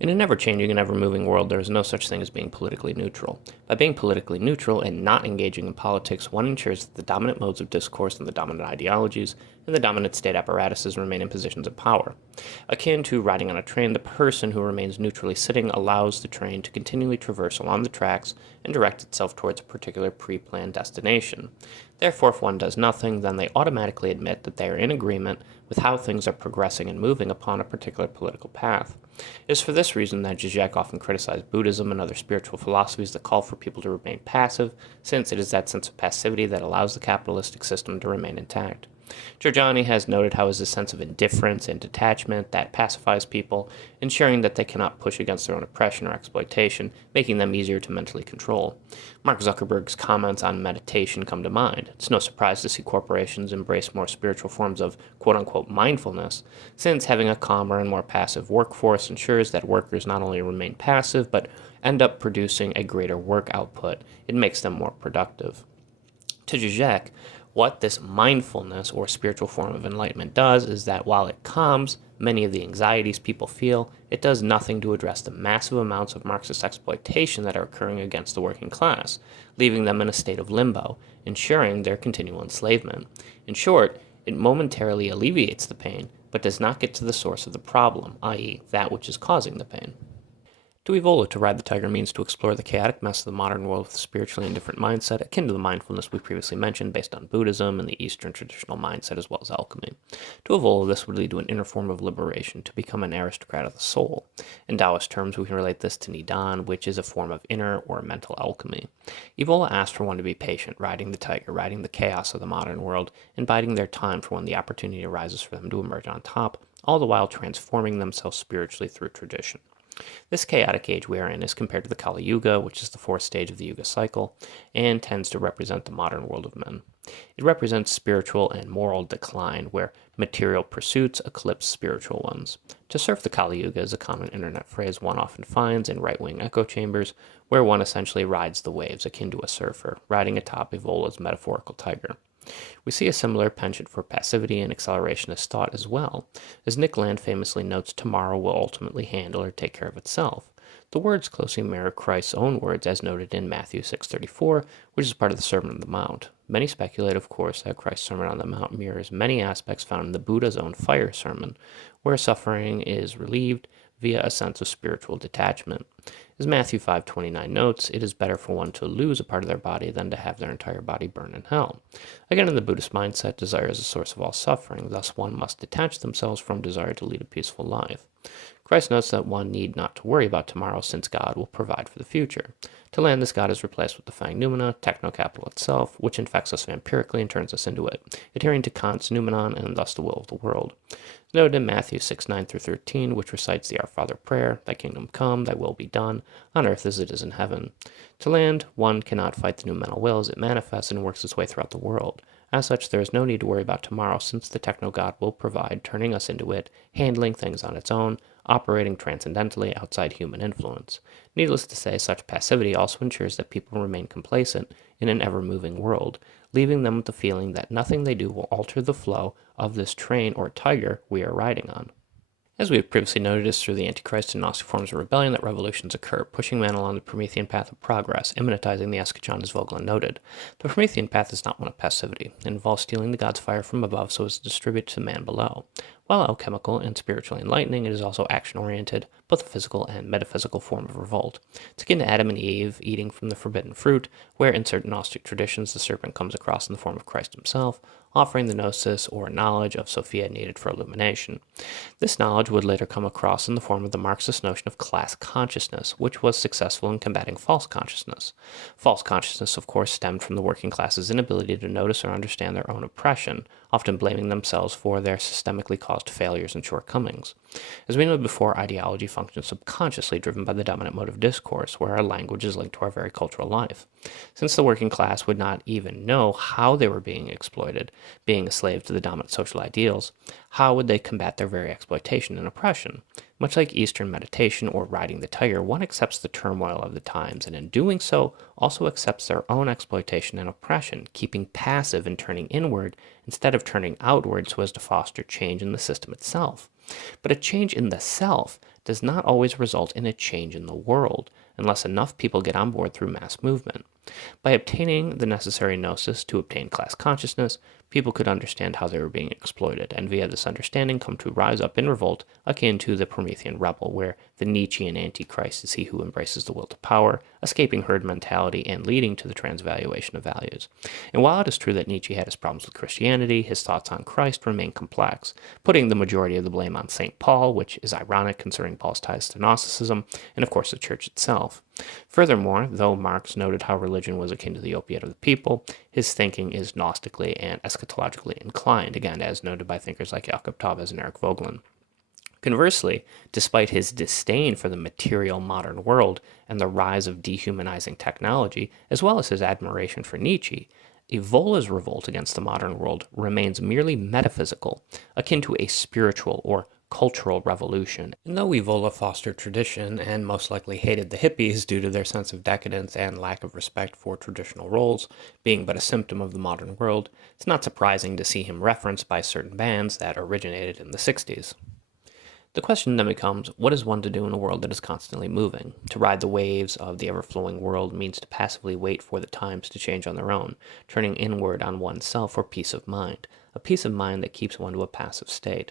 In an ever-changing and ever-moving world, there is no such thing as being politically neutral. By being politically neutral and not engaging in politics, one ensures that the dominant modes of discourse and the dominant ideologies and the dominant state apparatuses remain in positions of power. Akin to riding on a train, the person who remains neutrally sitting allows the train to continually traverse along the tracks and direct itself towards a particular pre-planned destination. Therefore, if one does nothing, then they automatically admit that they are in agreement with how things are progressing and moving upon a particular political path. It is for this reason that Zizek often criticized Buddhism and other spiritual philosophies that call for people to remain passive, since it is that sense of passivity that allows the capitalistic system to remain intact. Giorgiani has noted how it is a sense of indifference and detachment that pacifies people, ensuring that they cannot push against their own oppression or exploitation, making them easier to mentally control. Mark Zuckerberg's comments on meditation come to mind. It's no surprise to see corporations embrace more spiritual forms of quote-unquote mindfulness, since having a calmer and more passive workforce ensures that workers not only remain passive, but end up producing a greater work output. It makes them more productive. To Zizek, what this mindfulness or spiritual form of enlightenment does is that while it calms many of the anxieties people feel, it does nothing to address the massive amounts of Marxist exploitation that are occurring against the working class, leaving them in a state of limbo, ensuring their continual enslavement. In short, it momentarily alleviates the pain, but does not get to the source of the problem, i.e., that which is causing the pain. To evolve to ride the tiger means to explore the chaotic mess of the modern world with a spiritually indifferent mindset, akin to the mindfulness we previously mentioned based on Buddhism and the Eastern traditional mindset as well as alchemy. To evolve, this would lead to an inner form of liberation, to become an aristocrat of the soul. In Taoist terms, we can relate this to Nidan, which is a form of inner or mental alchemy. Evola asks for one to be patient, riding the tiger, riding the chaos of the modern world, and biding their time for when the opportunity arises for them to emerge on top, all the while transforming themselves spiritually through tradition. This chaotic age we are in is compared to the Kali Yuga, which is the fourth stage of the Yuga cycle, and tends to represent the modern world of men. It represents spiritual and moral decline, where material pursuits eclipse spiritual ones. To surf the Kali Yuga is a common internet phrase one often finds in right-wing echo chambers, where one essentially rides the waves akin to a surfer, riding atop Evola's metaphorical tiger. We see a similar penchant for passivity and accelerationist thought as well. As Nick Land famously notes, tomorrow will ultimately handle or take care of itself. The words closely mirror Christ's own words as noted in Matthew 6:34, which is part of the Sermon on the Mount. Many speculate, of course, that Christ's Sermon on the Mount mirrors many aspects found in the Buddha's own fire sermon, where suffering is relieved via a sense of spiritual detachment. As Matthew 5:29 notes, it is better for one to lose a part of their body than to have their entire body burn in hell. Again, in the Buddhist mindset, desire is the source of all suffering, thus one must detach themselves from desire to lead a peaceful life. Christ notes that one need not to worry about tomorrow since God will provide for the future. To land, this God is replaced with the Fang Noumena, techno-capital itself, which infects us vampirically and turns us into it, adhering to Kant's noumenon and thus the will of the world. As noted in Matthew 6:9-13, which recites the Our Father prayer, Thy kingdom come, Thy will be done, on earth as it is in heaven. To land, one cannot fight the noumenal will as it manifests and works its way throughout the world. As such, there is no need to worry about tomorrow since the techno-god will provide, turning us into it, handling things on its own, operating transcendentally outside human influence. Needless to say, such passivity also ensures that people remain complacent in an ever-moving world, leaving them with the feeling that nothing they do will alter the flow of this train or tiger we are riding on. As we have previously noted, it is through the Antichrist and Gnostic forms of rebellion that revolutions occur, pushing man along the Promethean path of progress, immanentizing the eschaton as Vogelin noted. The Promethean path is not one of passivity. It involves stealing the god's fire from above so as to distribute to man below. While alchemical and spiritually enlightening, it is also action-oriented, both a physical and metaphysical form of revolt. It's akin to Adam and Eve eating from the forbidden fruit, where in certain Gnostic traditions the serpent comes across in the form of Christ himself, offering the gnosis or knowledge of Sophia needed for illumination. This knowledge would later come across in the form of the Marxist notion of class consciousness, which was successful in combating false consciousness. False consciousness, of course, stemmed from the working class's inability to notice or understand their own oppression, often blaming themselves for their systemically caused failures and shortcomings. As we noted before, ideology functions subconsciously, driven by the dominant mode of discourse, where our language is linked to our very cultural life. Since the working class would not even know how they were being exploited, being a slave to the dominant social ideals, how would they combat their very exploitation and oppression? Much like Eastern meditation or riding the tiger, one accepts the turmoil of the times, and in doing so, also accepts their own exploitation and oppression, keeping passive and turning inward instead of turning outward so as to foster change in the system itself. But a change in the self does not always result in a change in the world, unless enough people get on board through mass movement. By obtaining the necessary gnosis to obtain class consciousness, people could understand how they were being exploited, and via this understanding come to rise up in revolt akin to the Promethean rebel, where the Nietzschean Antichrist is he who embraces the will to power, escaping herd mentality and leading to the transvaluation of values. And while it is true that Nietzsche had his problems with Christianity, his thoughts on Christ remain complex, putting the majority of the blame on St. Paul, which is ironic considering Paul's ties to Gnosticism, and of course the church itself. Furthermore, though Marx noted how religion was akin to the opiate of the people, his thinking is Gnostically and eschatologically inclined, again as noted by thinkers like Jakob Taubes and Eric Voegelin. Conversely, despite his disdain for the material modern world and the rise of dehumanizing technology, as well as his admiration for Nietzsche, Evola's revolt against the modern world remains merely metaphysical, akin to a spiritual or cultural revolution. And though Evola fostered tradition and most likely hated the hippies due to their sense of decadence and lack of respect for traditional roles, being but a symptom of the modern world, it's not surprising to see him referenced by certain bands that originated in the 60s. The question then becomes, what is one to do in a world that is constantly moving? To ride the waves of the ever-flowing world means to passively wait for the times to change on their own, turning inward on oneself for peace of mind, a peace of mind that keeps one to a passive state.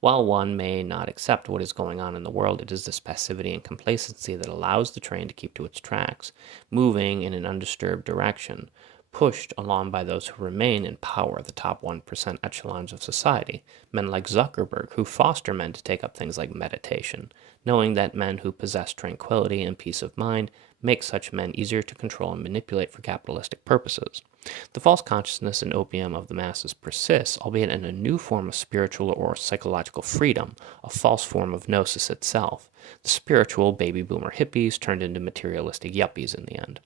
While one may not accept what is going on in the world, it is this passivity and complacency that allows the train to keep to its tracks, moving in an undisturbed direction, pushed along by those who remain in power, the top 1% echelons of society, men like Zuckerberg, who foster men to take up things like meditation, knowing that men who possess tranquility and peace of mind make such men easier to control and manipulate for capitalistic purposes. The false consciousness and opium of the masses persists, albeit in a new form of spiritual or psychological freedom, a false form of gnosis itself. The spiritual baby boomer hippies turned into materialistic yuppies in the end.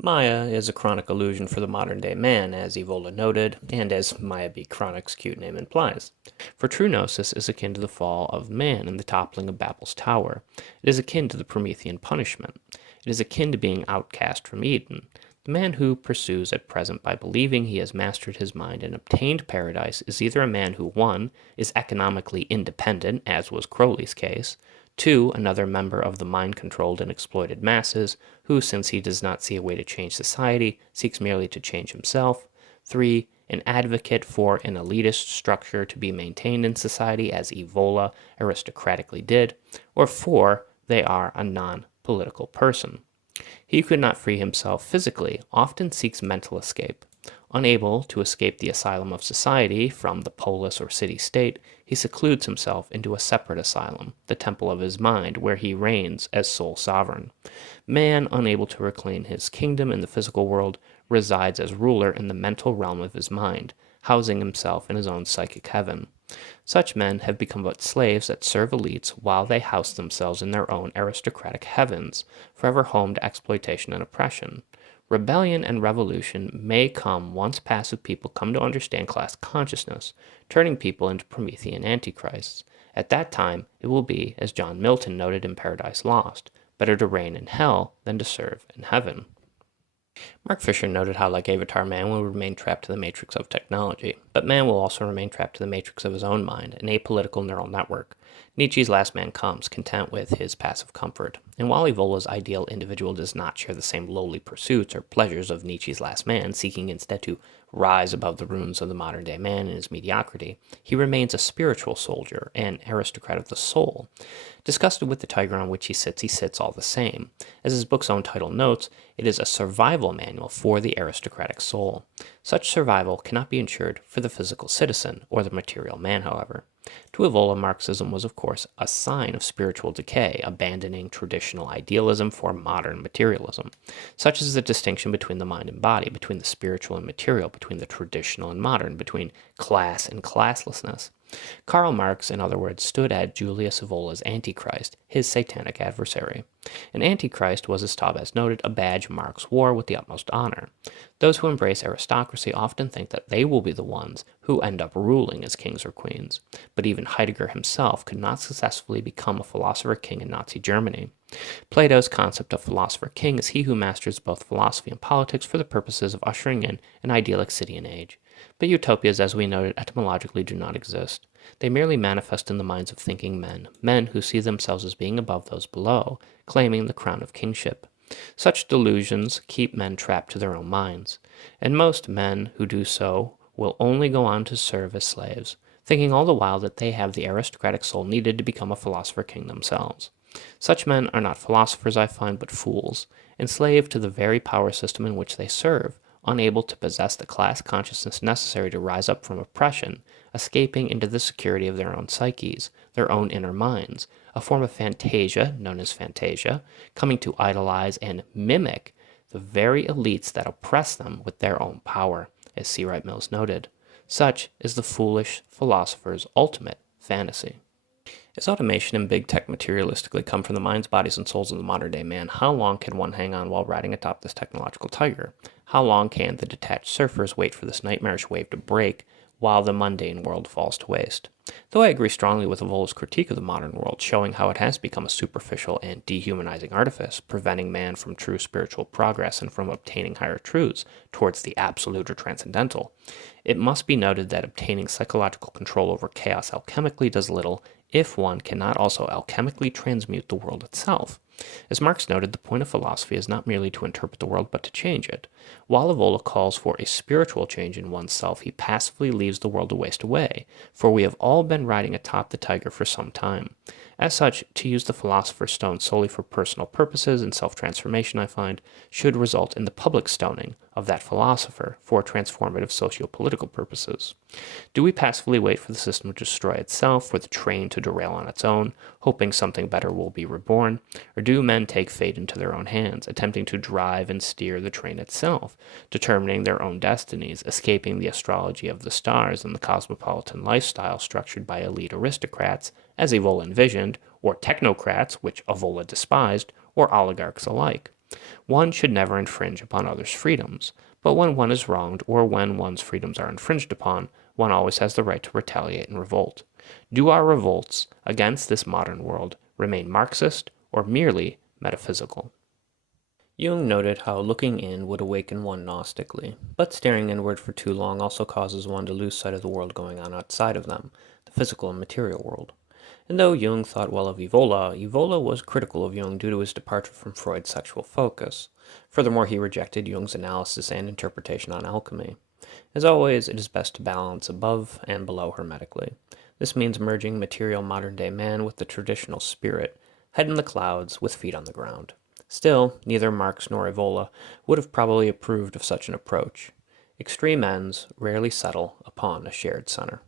Maya is a chronic illusion for the modern-day man, as Evola noted, and as Maya B. Chronic's cute name implies. For true gnosis is akin to the fall of man and the toppling of Babel's tower. It is akin to the Promethean punishment. It is akin to being outcast from Eden. The man who pursues at present by believing he has mastered his mind and obtained paradise is either a man who, 1, is economically independent, as was Crowley's case, 2, another member of the mind-controlled and exploited masses, who, since he does not see a way to change society, seeks merely to change himself, 3, an advocate for an elitist structure to be maintained in society, as Evola aristocratically did, or 4, they are a non-political person. He who could not free himself physically often seeks mental escape. Unable to escape the asylum of society from the polis or city-state, he secludes himself into a separate asylum, the temple of his mind, where he reigns as sole sovereign. Man, unable to reclaim his kingdom in the physical world, resides as ruler in the mental realm of his mind, housing himself in his own psychic heaven. Such men have become but slaves that serve elites while they house themselves in their own aristocratic heavens, forever home to exploitation and oppression. Rebellion and revolution may come once passive people come to understand class consciousness, turning people into Promethean antichrists. At that time, it will be, as John Milton noted in Paradise Lost, better to reign in hell than to serve in heaven. Mark Fisher noted how, like Avatar, man will remain trapped to the matrix of technology, but man will also remain trapped to the matrix of his own mind, an apolitical neural network. Nietzsche's last man comes, content with his passive comfort, and while Evola's ideal individual does not share the same lowly pursuits or pleasures of Nietzsche's last man, seeking instead to rise above the ruins of the modern-day man in his mediocrity, he remains a spiritual soldier, an aristocrat of the soul. Disgusted with the tiger on which he sits all the same. As his book's own title notes, it is a survival manual for the aristocratic soul. Such survival cannot be ensured for the physical citizen or the material man, however. To Evola, Marxism was, of course, a sign of spiritual decay, abandoning traditional idealism for modern materialism. Such is the distinction between the mind and body, between the spiritual and material, between the traditional and modern, between class and classlessness. Karl Marx, in other words, stood at Julius Evola's Antichrist, his satanic adversary. An Antichrist was, as Taubes noted, a badge Marx wore with the utmost honor. Those who embrace aristocracy often think that they will be the ones who end up ruling as kings or queens. But even Heidegger himself could not successfully become a philosopher king in Nazi Germany. Plato's concept of philosopher king is he who masters both philosophy and politics for the purposes of ushering in an idyllic city and age. But utopias, as we noted, etymologically do not exist. They merely manifest in the minds of thinking men, men who see themselves as being above those below, claiming the crown of kingship. Such delusions keep men trapped to their own minds, and most men who do so will only go on to serve as slaves, thinking all the while that they have the aristocratic soul needed to become a philosopher king themselves. Such men are not philosophers, I find, but fools, enslaved to the very power system in which they serve, unable to possess the class consciousness necessary to rise up from oppression, escaping into the security of their own psyches, their own inner minds, a form of fantasia, known as phantasia, coming to idolize and mimic the very elites that oppress them with their own power, as C. Wright Mills noted. Such is the foolish philosopher's ultimate fantasy. As automation and big tech materialistically come from the minds, bodies, and souls of the modern-day man, how long can one hang on while riding atop this technological tiger? How long can the detached surfers wait for this nightmarish wave to break while the mundane world falls to waste? Though I agree strongly with Evola's critique of the modern world, showing how it has become a superficial and dehumanizing artifice, preventing man from true spiritual progress and from obtaining higher truths towards the absolute or transcendental, it must be noted that obtaining psychological control over chaos alchemically does little if one cannot also alchemically transmute the world itself. As Marx noted, the point of philosophy is not merely to interpret the world, but to change it. While Evola calls for a spiritual change in oneself, he passively leaves the world to waste away, for we have all been riding atop the tiger for some time. As such, to use the philosopher's stone solely for personal purposes and self-transformation, I find, should result in the public stoning of that philosopher for transformative socio-political purposes. Do we passively wait for the system to destroy itself, for the train to derail on its own, hoping something better will be reborn? Or do men take fate into their own hands, attempting to drive and steer the train itself, determining their own destinies, escaping the astrology of the stars and the cosmopolitan lifestyle structured by elite aristocrats, as Evola envisioned, or technocrats, which Evola despised, or oligarchs alike? One should never infringe upon others' freedoms, but when one is wronged or when one's freedoms are infringed upon, one always has the right to retaliate and revolt. Do our revolts against this modern world remain Marxist or merely metaphysical? Jung noted how looking in would awaken one gnostically, but staring inward for too long also causes one to lose sight of the world going on outside of them, the physical and material world. And though Jung thought well of Evola, Evola was critical of Jung due to his departure from Freud's sexual focus. Furthermore, he rejected Jung's analysis and interpretation on alchemy. As always, it is best to balance above and below hermetically. This means merging material modern-day man with the traditional spirit, head in the clouds with feet on the ground. Still, neither Marx nor Evola would have probably approved of such an approach. Extreme ends rarely settle upon a shared center.